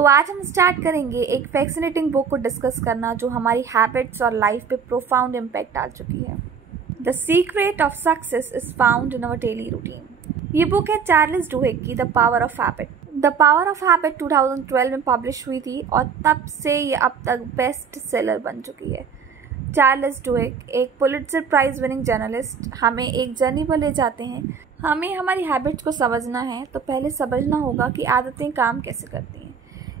तो आज हम स्टार्ट करेंगे एक फैसिनेटिंग बुक को डिस्कस करना जो हमारी हैबिट्स और लाइफ पे प्रोफाउंड इम्पैक्ट डाल चुकी है। The secret of success is found in our daily routine. ये बुक है चार्ल्स डुहिग की the power of habit. The power of habit 2012 में पब्लिश हुई थी और तब से ये अब तक बेस्ट सेलर बन चुकी है। चार्ल्स डुहिग एक पुलिट्जर प्राइज विनिंग जर्नलिस्ट हमें एक जर्नी पर ले जाते हैं। हमें हमारी हैबिट्स को समझना है तो पहले समझना होगा कि आदतें काम कैसे करती हैं।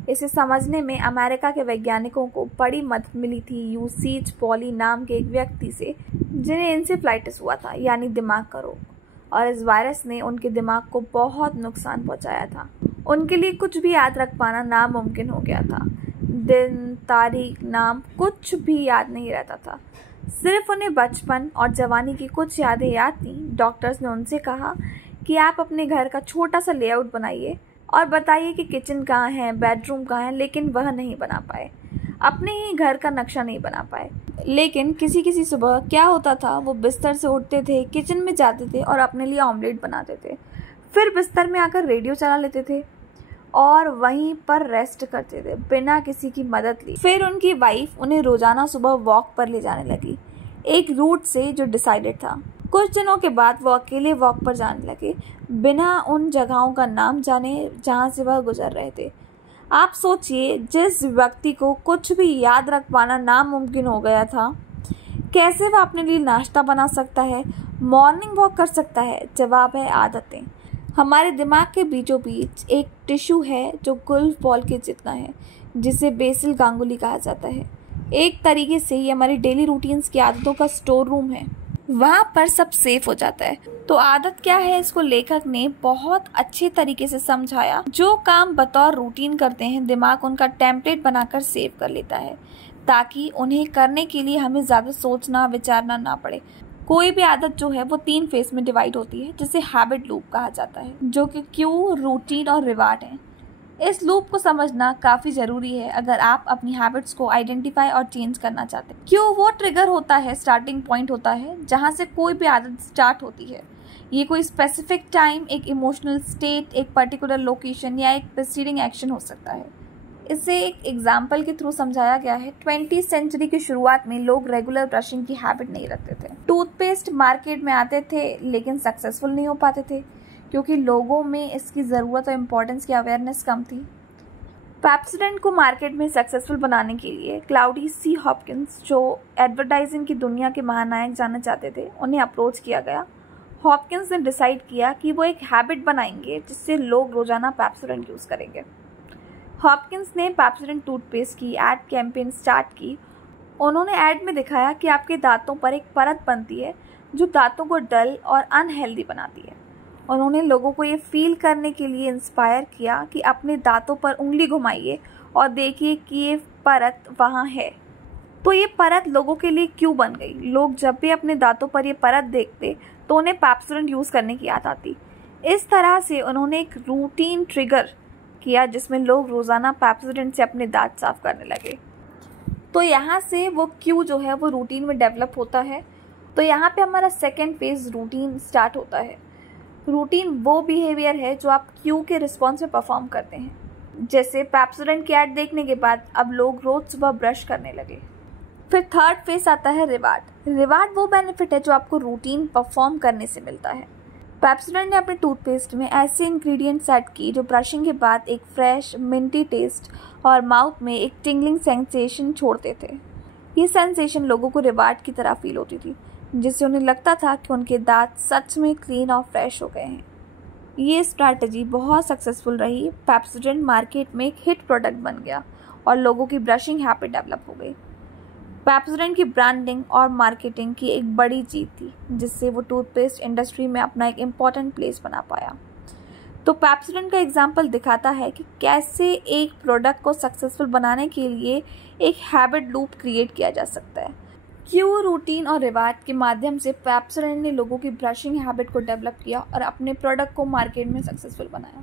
इसे समझने में अमेरिका के वैज्ञानिकों को बड़ी मदद मिली थी यूसीज पॉली नाम के एक व्यक्ति से, जिन्हें इंसेफ्लाइटिस हुआ था यानी दिमाग का रोग, और इस वायरस ने उनके दिमाग को बहुत नुकसान पहुंचाया था। उनके लिए कुछ भी याद रख पाना नामुमकिन हो गया था। दिन, तारीख, नाम कुछ भी याद नहीं रहता था। सिर्फ उन्हें बचपन और जवानी की कुछ यादें याद थीं। डॉक्टर्स ने उनसे कहा कि आप अपने घर का छोटा सा लेआउट बनाइए और बताइए कि किचन कहाँ है, बेडरूम कहाँ है, लेकिन वह नहीं बना पाए। अपने ही घर का नक्शा नहीं बना पाए। लेकिन किसी सुबह क्या होता था, वो बिस्तर से उठते थे, किचन में जाते थे और अपने लिए ऑमलेट बनाते थे। फिर बिस्तर में आकर रेडियो चला लेते थे और वहीं पर रेस्ट करते थे बिना किसी की मदद ली। फिर उनकी वाइफ उन्हें रोजाना सुबह वॉक पर ले जाने लगी, एक रूट से जो डिसाइडेड था। कुछ दिनों के बाद वो अकेले वॉक पर जाने लगे, बिना उन जगहों का नाम जाने जहां से वह गुजर रहे थे। आप सोचिए, जिस व्यक्ति को कुछ भी याद रख पाना नामुमकिन हो गया था, कैसे वह अपने लिए नाश्ता बना सकता है, मॉर्निंग वॉक कर सकता है? जवाब है आदतें। हमारे दिमाग के बीचों बीच एक टिश्यू है जो गोल्फ बॉल के जितना है, जिसे बेसिल गांगुली कहा जाता है। एक तरीके से ये हमारी डेली रूटीन्स की आदतों का स्टोर रूम है। वहाँ पर सब सेफ हो जाता है। तो आदत क्या है, इसको लेखक ने बहुत अच्छे तरीके से समझाया। जो काम बतौर रूटीन करते हैं, दिमाग उनका टेम्पलेट बनाकर सेव कर लेता है ताकि उन्हें करने के लिए हमें ज़्यादा सोचना विचारना ना पड़े। कोई भी आदत जो है वो 3 फेज में डिवाइड होती है, जिसे हैबिट लूप कहा जाता है, जो कि क्यू, रूटीन और रिवार्ड है। इस लूप को समझना काफ़ी ज़रूरी है अगर आप अपनी हैबिट्स को आइडेंटिफाई और चेंज करना चाहते हैं। क्यों वो ट्रिगर होता है, स्टार्टिंग पॉइंट होता है जहाँ से कोई भी आदत स्टार्ट होती है। ये कोई स्पेसिफिक टाइम, एक इमोशनल स्टेट, एक पर्टिकुलर लोकेशन या एक प्रीसीडिंग एक्शन हो सकता है। इसे एक एग्जाम्पल के थ्रू समझाया गया है। 20th सेंचुरी की शुरुआत में लोग रेगुलर ब्रशिंग की हैबिट नहीं रखते थे। टूथपेस्ट मार्केट में आते थे लेकिन सक्सेसफुल नहीं हो पाते थे क्योंकि लोगों में इसकी ज़रूरत और इम्पोर्टेंस की अवेयरनेस कम थी। पेप्सोडेंट को मार्केट में सक्सेसफुल बनाने के लिए क्लाउडी सी हॉपकिंस, जो एडवर्टाइजिंग की दुनिया के महानायक जानना चाहते थे, उन्हें अप्रोच किया गया। हॉपकिंस ने डिसाइड किया कि वो एक हैबिट बनाएंगे जिससे लोग रोजाना पेप्सोडेंट यूज़ करेंगे। हॉपकिंस ने पेप्सोडेंट टूथपेस्ट की एड कैंपेन स्टार्ट की। उन्होंने एड में दिखाया कि आपके दांतों पर एक परत बनती है जो दांतों को डल और अनहेल्दी बनाती है। उन्होंने लोगों को ये फील करने के लिए इंस्पायर किया कि अपने दांतों पर उंगली घुमाइए और देखिए कि ये परत वहाँ है। तो ये परत लोगों के लिए क्यों बन गई? लोग जब भी अपने दांतों पर ये परत देखते तो उन्हें पेप्सोडेंट यूज़ करने की याद आती। इस तरह से उन्होंने एक रूटीन ट्रिगर किया जिसमें लोग रोज़ाना पेप्सोडेंट से अपने दांत साफ करने लगे। तो यहाँ से वो क्यू जो है वो रूटीन में डेवलप होता है। तो यहाँ पे हमारा सेकेंड फेज रूटीन स्टार्ट होता है। रूटीन वो बिहेवियर है जो आप क्यू के रिस्पॉन्स में परफॉर्म करते हैं। जैसे पेप्सोडेंट की ऐड देखने के बाद अब लोग रोज सुबह ब्रश करने लगे। फिर थर्ड फेज आता है रिवार्ड। रिवार्ड वो बेनिफिट है जो आपको रूटीन परफॉर्म करने से मिलता है। पेप्सोडेंट ने अपने टूथपेस्ट में ऐसे इंग्रेडिएंट्स ऐड की जो ब्रशिंग के बाद एक फ्रेश मिंटी टेस्ट और माउथ में एक टिंगलिंग सेंसेशन छोड़ते थे। ये सेंसेशन लोगों को रिवार्ड की तरह फील होती थी, जिससे उन्हें लगता था कि उनके दांत सच में क्लीन और फ्रेश हो गए हैं। ये स्ट्रैटेजी बहुत सक्सेसफुल रही। पेप्सोडेंट मार्केट में एक हिट प्रोडक्ट बन गया और लोगों की ब्रशिंग हैबिट डेवलप हो गई। पेप्सोडेंट की ब्रांडिंग और मार्केटिंग की एक बड़ी जीत थी, जिससे वो टूथपेस्ट इंडस्ट्री में अपना एक इम्पॉर्टेंट प्लेस बना पाया। तो पेप्सोडेंट का एग्जाम्पल दिखाता है कि कैसे एक प्रोडक्ट को सक्सेसफुल बनाने के लिए एक हैबिट लूप क्रिएट किया जा सकता है। क्यू, रूटीन और रिवार्ड के माध्यम से पेप्सोडेंट ने लोगों की ब्रशिंग हैबिट को डेवलप किया और अपने प्रोडक्ट को मार्केट में सक्सेसफुल बनाया।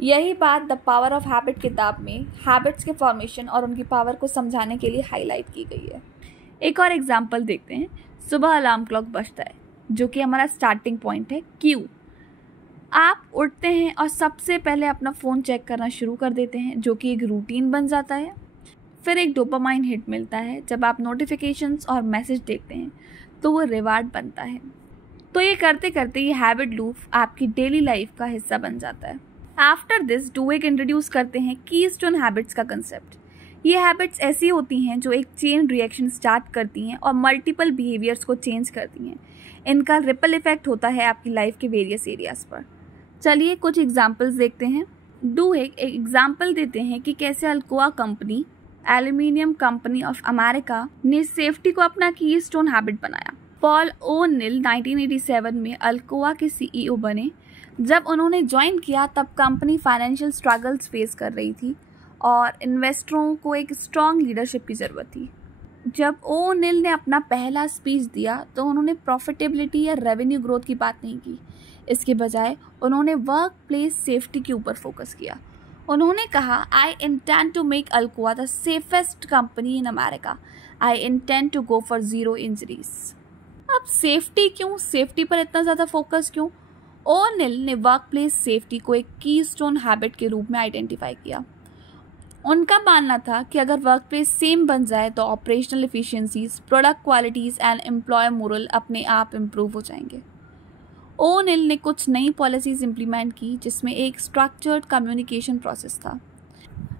यही बात द पावर ऑफ हैबिट किताब में हैबिट्स के फॉर्मेशन और उनकी पावर को समझाने के लिए हाईलाइट की गई है। एक और एग्जाम्पल देखते हैं। सुबह अलार्म क्लॉक बजता है जो कि हमारा स्टार्टिंग पॉइंट है क्यू। आप उठते हैं और सबसे पहले अपना फ़ोन चेक करना शुरू कर देते हैं, जो कि एक रूटीन बन जाता है। फिर एक डोपामाइन हिट मिलता है जब आप नोटिफिकेशंस और मैसेज देखते हैं, तो वो रिवार्ड बनता है। तो ये करते करते ये हैबिट लूप आपकी डेली लाइफ का हिस्सा बन जाता है। आफ्टर दिस डुवेक इंट्रोड्यूस करते हैं कीस्टोन हैबिट्स का कंसेप्ट। ये हैबिट्स ऐसी होती हैं जो एक चेन रिएक्शन स्टार्ट करती हैं और मल्टीपल बिहेवियर्स को चेंज करती हैं। इनका रिपल इफेक्ट होता है आपकी लाइफ के वेरियस एरियाज पर। चलिए कुछ एग्जांपल्स देखते हैं। डुवेक एक एग्जांपल देते हैं कि कैसे Alcoa company, aluminium company of America, ने सेफ्टी को अपना कीस्टोन हैबिट बनाया। पॉल ओ'नील 1987 में अल्कोआ के सीईओ बने। जब उन्होंने ज्वाइन किया तब कंपनी फाइनेंशियल स्ट्रगल्स फेस कर रही थी और इन्वेस्टरों को एक स्ट्रॉन्ग लीडरशिप की ज़रूरत थी। जब ओ'नील ने अपना पहला स्पीच दिया तो उन्होंने प्रॉफिटेबिलिटी या रेवेन्यू ग्रोथ की बात नहीं की। इसके बजाय उन्होंने वर्क प्लेस सेफ्टी के ऊपर फोकस किया। उन्होंने कहा, I intend to make Alcoa the safest company in America. I intend to go for 0 injuries. अब सेफ्टी क्यों, सेफ्टी पर इतना ज़्यादा फोकस क्यों? ओ'नील ने वर्क प्लेस सेफ्टी को एक कीस्टोन हैबिट के रूप में आइडेंटिफाई किया। उनका मानना था कि अगर वर्क प्लेस सेम बन जाए तो operational efficiencies, product qualities and employee morale अपने आप इम्प्रूव हो जाएंगे। ओ'नील ने कुछ नई पॉलिसीज़ इम्प्लीमेंट की जिसमें एक स्ट्रक्चर्ड कम्युनिकेशन प्रोसेस था।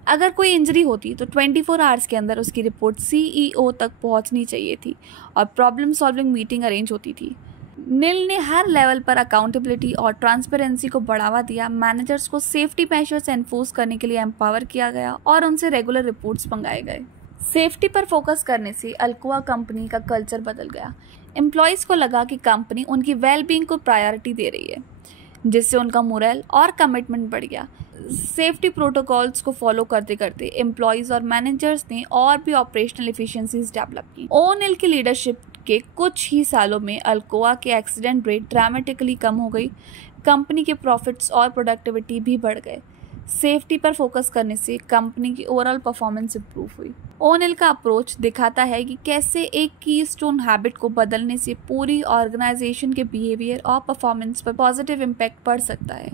अगर कोई इंजरी होती तो 24 आवर्स के अंदर उसकी रिपोर्ट सीईओ तक पहुंचनी चाहिए थी और प्रॉब्लम सॉल्विंग मीटिंग अरेंज होती थी। नील ने हर लेवल पर अकाउंटेबिलिटी और ट्रांसपेरेंसी को बढ़ावा दिया। मैनेजर्स को सेफ्टी मेजर्स एनफोर्स करने के लिए एम्पावर किया गया और उनसे रेगुलर रिपोर्ट्स मंगाए गए। सेफ्टी पर फोकस करने से अल्कोआ कंपनी का कल्चर बदल गया। एम्प्लॉयज़ को लगा कि कंपनी उनकी वेलबींग को प्रायोरिटी दे रही है, जिससे उनका मोरल और कमिटमेंट बढ़ गया। सेफ्टी प्रोटोकॉल्स को फॉलो करते करते एम्प्लॉयज़ और मैनेजर्स ने और भी ऑपरेशनल एफिशिएंसीज डेवलप की। ओ'नील की लीडरशिप के कुछ ही सालों में अल्कोआ के एक्सीडेंट रेट ड्रामेटिकली कम हो गई। कंपनी के प्रॉफिट्स और प्रोडक्टिविटी भी बढ़ गए। सेफ्टी पर फोकस करने से कंपनी की ओवरऑल परफॉर्मेंस इंप्रूव हुई। ओ'नील का अप्रोच दिखाता है कि कैसे एक कीस्टोन हैबिट को बदलने से पूरी ऑर्गेनाइजेशन के बिहेवियर और परफॉर्मेंस पर पॉजिटिव इम्पैक्ट पड़ सकता है।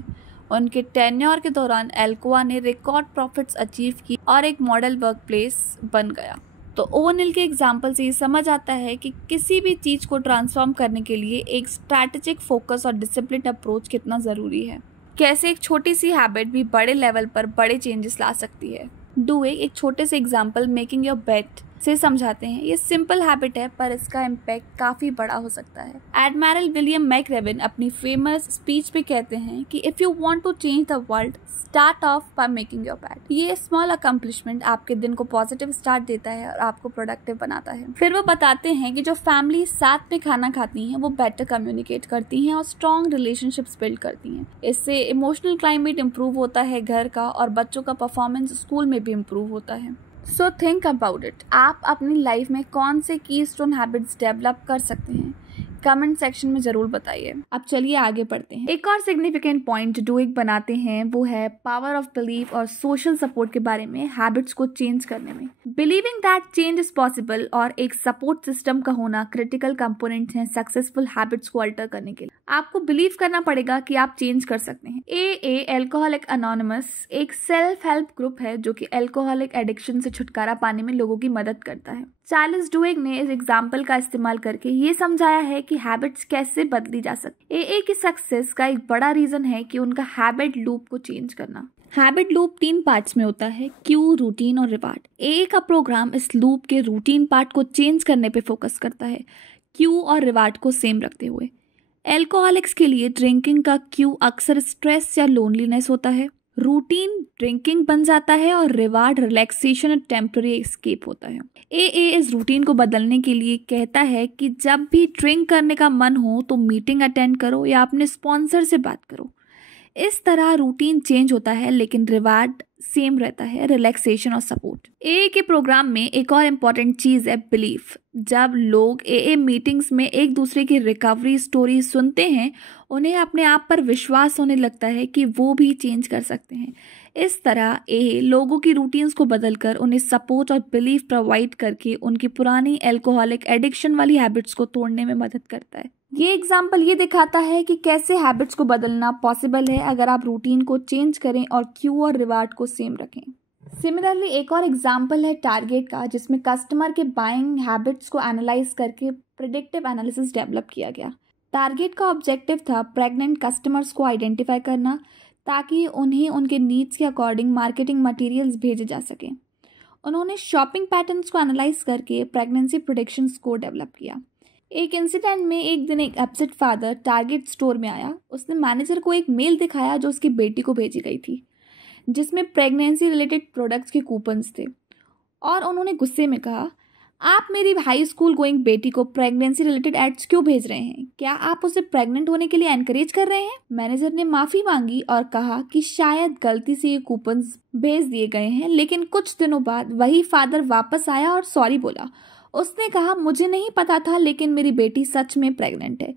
उनके टेन्योर के दौरान अल्कोआ ने रिकॉर्ड प्रॉफिट्स अचीव की और एक मॉडल वर्कप्लेस बन गया। तो ओ'नील के एग्जाम्पल से ये समझ आता है कि किसी भी चीज़ को ट्रांसफॉर्म करने के लिए एक स्ट्रैटेजिक फोकस और डिसिप्लिन अप्रोच कितना ज़रूरी है। कैसे एक छोटी सी हैबिट भी बड़े लेवल पर बड़े चेंजेस ला सकती है। डुवेक एक छोटे से एग्जाम्पल मेकिंग योर बेड से समझाते हैं। ये सिंपल हैबिट है पर इसका इम्पैक्ट काफ़ी बड़ा हो सकता है। एडमिरल विलियम मैकरेवन अपनी फेमस स्पीच पे कहते हैं कि if you want to change the world, start off by making your bed. ये स्मॉल अकम्पलिशमेंट आपके दिन को पॉजिटिव स्टार्ट देता है और आपको प्रोडक्टिव बनाता है। फिर वो बताते हैं कि जो फैमिली साथ में खाना खाती हैं वो बेटर कम्युनिकेट करती हैं और स्ट्रॉन्ग रिलेशनशिप्स बिल्ड करती हैं। इससे इमोशनल क्लाइमेट इंप्रूव होता है घर का, और बच्चों का परफॉर्मेंस स्कूल में भी इंप्रूव होता है। So think about it. आप अपनी लाइफ में कौन से कीस्टोन हैबिट्स डेवलप कर सकते हैं? कमेंट सेक्शन में जरूर बताइए। अब चलिए आगे बढ़ते हैं। एक और सिग्निफिकेंट पॉइंट डुवेक बनाते हैं वो है पावर ऑफ बिलीफ और सोशल सपोर्ट के बारे में हैबिट्स को चेंज करने में। Believing that change is possible और एक सपोर्ट सिस्टम का होना क्रिटिकल कंपोनेंट्स हैं सक्सेसफुल हैबिट्स को अल्टर करने के लिए। आपको बिलीव करना पड़ेगा कि आप चेंज कर सकते हैं। AA अल्कोहलिक अनोनिमस एक सेल्फ हेल्प ग्रुप है जो कि अल्कोहलिक एडिक्शन से छुटकारा पाने में लोगों की मदद करता है। चार्ल्स डुवेक ने इस एग्जाम्पल का इस्तेमाल करके ये समझाया है कि हैबिट्स कैसे बदली जा सकती। AA की सक्सेस का एक बड़ा रीजन है कि उनका हैबिट लूप को चेंज करना। हैबिट लूप 3 पार्ट्स में होता है, क्यू, रूटीन और रिवार्ड। AA का प्रोग्राम इस लूप के रूटीन पार्ट को चेंज करने पे फोकस करता है, क्यू और रिवार्ड को सेम रखते हुए। एल्कोहलिक्स के लिए ड्रिंकिंग का क्यू अक्सर स्ट्रेस या लोनलीनेस होता है, रूटीन ड्रिंकिंग बन जाता है और रिवार्ड रिलैक्सेशन और टेम्पररी एस्केप होता है। AA इस रूटीन को बदलने के लिए कहता है कि जब भी ड्रिंक करने का मन हो तो मीटिंग अटेंड करो या अपने स्पॉन्सर से बात करो। इस तरह रूटीन चेंज होता है लेकिन रिवार्ड सेम रहता है, रिलैक्सेशन और सपोर्ट। AA के प्रोग्राम में एक और इम्पॉर्टेंट चीज़ है बिलीफ। जब लोग AA मीटिंग्स में एक दूसरे की रिकवरी स्टोरी सुनते हैं उन्हें अपने आप पर विश्वास होने लगता है कि वो भी चेंज कर सकते हैं। इस तरह ये लोगों की रूटीन्स को बदलकर उन्हें सपोर्ट और बिलीफ प्रोवाइड करके उनकी पुरानी अल्कोहलिक एडिक्शन वाली हैबिट्स को तोड़ने में मदद करता है। ये एग्जाम्पल ये दिखाता है कि कैसे हैबिट्स को बदलना पॉसिबल है अगर आप रूटीन को चेंज करें और क्यू और रिवार्ड को सेम रखें। सिमिलरली एक और एग्जाम्पल है टारगेट का, जिसमें कस्टमर के बाइंग हैबिट्स को एनालाइज करके प्रेडिक्टिव एनालिसिस डेवलप किया गया। टारगेट का ऑब्जेक्टिव था प्रेग्नेंट कस्टमर्स को आइडेंटिफाई करना ताकि उन्हें उनके नीड्स के अकॉर्डिंग मार्केटिंग मटेरियल्स भेजे जा सकें। उन्होंने शॉपिंग पैटर्न्स को एनालाइज करके प्रेगनेंसी प्रेडिक्शंस को डेवलप किया। एक इंसिडेंट में एक दिन एक अपसेट फादर टारगेट स्टोर में आया। उसने मैनेजर को एक मेल दिखाया जो उसकी बेटी को भेजी गई थी, जिसमें प्रेगनेंसी रिलेटेड प्रोडक्ट्स के कूपन्स थे, और उन्होंने गुस्से में कहा, आप मेरी हाई स्कूल गोइंग बेटी को प्रेगनेंसी रिलेटेड एड्स क्यों भेज रहे हैं? क्या आप उसे प्रेग्नेंट होने के लिए एनकरेज कर रहे हैं? मैनेजर ने माफ़ी मांगी और कहा कि शायद गलती से ये कूपन्स भेज दिए गए हैं, लेकिन कुछ दिनों बाद वही फादर वापस आया और सॉरी बोला। उसने कहा, मुझे नहीं पता था, लेकिन मेरी बेटी सच में प्रेग्नेंट है।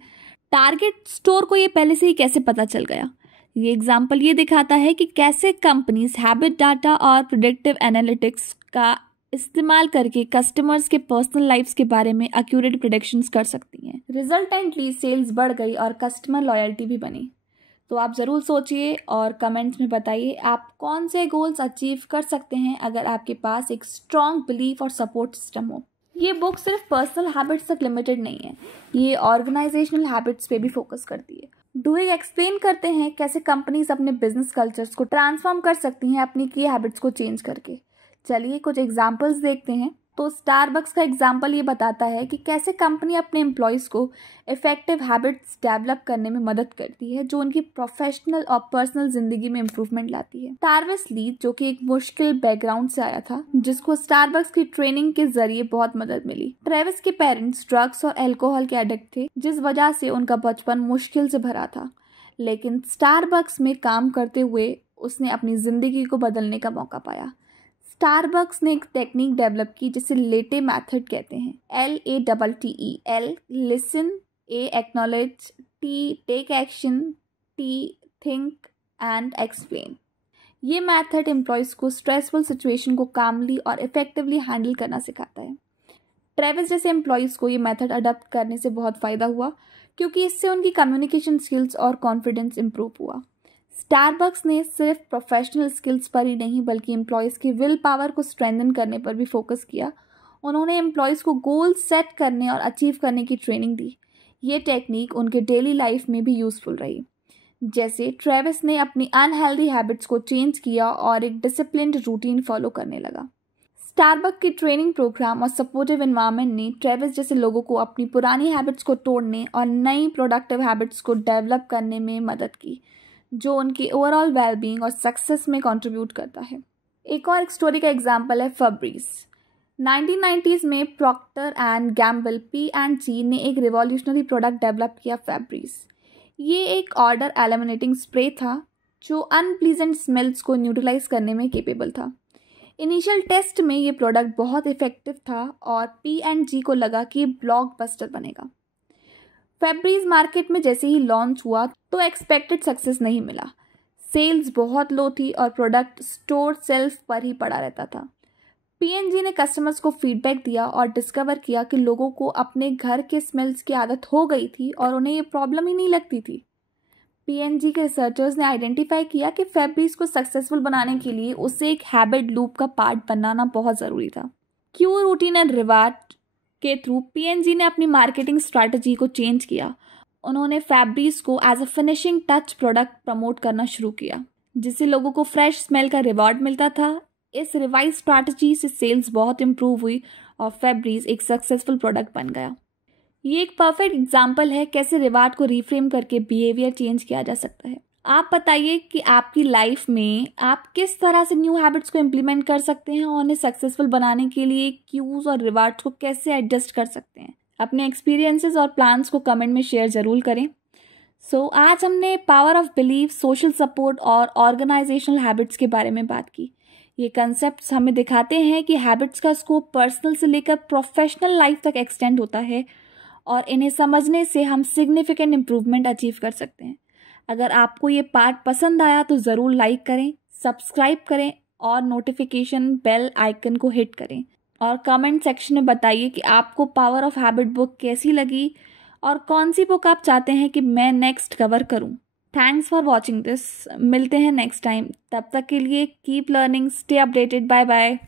टारगेट स्टोर को ये पहले से ही कैसे पता चल गया? ये एग्जाम्पल ये दिखाता है कि कैसे कंपनीज हैबिट डाटा और प्रेडिक्टिव एनालिटिक्स का इस्तेमाल करके कस्टमर्स के पर्सनल लाइफ्स के बारे में एक्यूरेट प्रेडिक्शंस कर सकती हैं। रिजल्टेंटली सेल्स बढ़ गई और कस्टमर लॉयल्टी भी बनी। तो आप ज़रूर सोचिए और कमेंट्स में बताइए आप कौन से गोल्स अचीव कर सकते हैं अगर आपके पास एक स्ट्रॉन्ग बिलीफ और सपोर्ट सिस्टम हो। ये बुक सिर्फ पर्सनल हैबिट्स तक लिमिटेड नहीं है, ये ऑर्गेनाइजेशनल हैबिट्स पे भी फोकस करती है। डूइंग एक्सप्लेन करते हैं कैसे कंपनीज अपने बिजनेस कल्चर्स को ट्रांसफॉर्म कर सकती हैं अपनी की हैबिट्स को चेंज करके। चलिए कुछ एग्जाम्पल्स देखते हैं। तो स्टारबक्स का एग्जाम्पल ये बताता है कि कैसे कंपनी अपने एम्प्लॉयज़ को इफेक्टिव हैबिट्स डेवलप करने में मदद करती है जो उनकी प्रोफेशनल और पर्सनल जिंदगी में इम्प्रूवमेंट लाती है। ट्रैविस ली, जो कि एक मुश्किल बैकग्राउंड से आया था, जिसको स्टारबक्स की ट्रेनिंग के जरिए बहुत मदद मिली। ट्रैविस के पेरेंट्स ड्रग्स और अल्कोहल के एडिक्ट थे, जिस वजह से उनका बचपन मुश्किल से भरा था, लेकिन स्टारबक्स में काम करते हुए उसने अपनी ज़िंदगी को बदलने का मौका पाया। स्टारबक्स ने एक टेक्निक डेवलप की जिसे लेटे मेथड कहते हैं। LATTE, L listen, A acknowledge, T take action, T think and explain. ये मेथड एम्प्लॉयज़ को स्ट्रेसफुल सिचुएशन को कामली और इफेक्टिवली हैंडल करना सिखाता है। ट्रैविस जैसे एम्प्लॉयज़ को ये मेथड अडॉप्ट करने से बहुत फ़ायदा हुआ क्योंकि इससे उनकी कम्युनिकेशन स्किल्स और कॉन्फिडेंस इम्प्रूव हुआ। स्टारबक्स ने सिर्फ प्रोफेशनल स्किल्स पर ही नहीं बल्कि एम्प्लॉयज़ की विल पावर को स्ट्रेंथन करने पर भी फोकस किया। उन्होंने एम्प्लॉयज़ को गोल सेट करने और अचीव करने की ट्रेनिंग दी। ये टेक्निक उनके डेली लाइफ में भी यूज़फुल रही। जैसे ट्रैविस ने अपनी अनहेल्दी हैबिट्स को चेंज किया और एक डिसिप्लिन्ड रूटीन फॉलो करने लगा। स्टारबक्स की ट्रेनिंग प्रोग्राम और सपोर्टिव एनवायरनमेंट ने ट्रैविस जैसे लोगों को अपनी पुरानी हैबिट्स को तोड़ने और नई प्रोडक्टिव हैबिट्स को डेवलप करने में मदद की, जो उनकी ओवरऑल वेलबींग और सक्सेस में कंट्रीब्यूट करता है। एक और स्टोरी का एग्जांपल है फेब्रिज। 1990s में प्रॉक्टर एंड गैम्बल P&G ने एक रिवॉल्यूशनरी प्रोडक्ट डेवलप किया, फेब्रिज। ये एक ऑर्डर एलिमिनेटिंग स्प्रे था जो अनप्लीजेंट स्मेल्स को न्यूट्रलाइज करने में केपेबल था। इनिशियल टेस्ट में ये प्रोडक्ट बहुत इफेक्टिव था और P&G को लगा कि ब्लॉकबस्टर बनेगा। फेब्रिज मार्केट में जैसे ही लॉन्च हुआ तो एक्सपेक्टेड सक्सेस नहीं मिला। सेल्स बहुत लो थी और प्रोडक्ट स्टोर सेल्फ पर ही पड़ा रहता था। P&G ने कस्टमर्स को फीडबैक दिया और डिस्कवर किया कि लोगों को अपने घर के स्मेल्स की आदत हो गई थी और उन्हें ये प्रॉब्लम ही नहीं लगती थी। P&G के रिसर्चर्स ने आइडेंटिफाई किया कि फेब्रिज को सक्सेसफुल बनाने के लिए उसे एक हैबिट लूप का पार्ट बनाना बहुत ज़रूरी था। क्यू, रूटीन एंड रिवार्ड के थ्रू P&G ने अपनी मार्केटिंग स्ट्रैटेजी को चेंज किया। उन्होंने फेब्रिज को as a finishing touch product promote करना शुरू किया, जिससे लोगों को फ्रेश स्मेल का रिवॉर्ड मिलता था। इस रिवाइज स्ट्रैटेजी से सेल्स बहुत इंप्रूव हुई और फेब्रिज एक सक्सेसफुल प्रोडक्ट बन गया। ये एक परफेक्ट एग्जाम्पल है कैसे रिवार्ड को रिफ्रेम करके बिहेवियर चेंज किया जा सकता है। आप बताइए कि आपकी लाइफ में आप किस तरह से न्यू हैबिट्स को इम्प्लीमेंट कर सकते हैं और उन्हें सक्सेसफुल बनाने के लिए क्यूज और रिवार्ड्स को कैसे एडजस्ट कर सकते हैं। अपने एक्सपीरियंसेस और प्लान्स को कमेंट में शेयर ज़रूर करें। आज हमने power of belief, social support और ऑर्गेनाइजेशनल हैबिट्स के बारे में बात की। ये कंसेप्ट्स हमें दिखाते हैं कि हैबिट्स का स्कोप पर्सनल से लेकर प्रोफेशनल लाइफ तक एक्सटेंड होता है और इन्हें समझने से हम सिग्निफिकेंट इम्प्रूवमेंट अचीव कर सकते हैं। अगर आपको ये पार्ट पसंद आया तो ज़रूर लाइक करें, सब्सक्राइब करें और नोटिफिकेशन बेल आइकन को हिट करें और कमेंट सेक्शन में बताइए कि आपको पावर ऑफ हैबिट बुक कैसी लगी और कौन सी बुक आप चाहते हैं कि मैं नेक्स्ट कवर करूं। Thanks for watching this. मिलते हैं नेक्स्ट टाइम। तब तक के लिए keep learning, stay updated. Bye bye.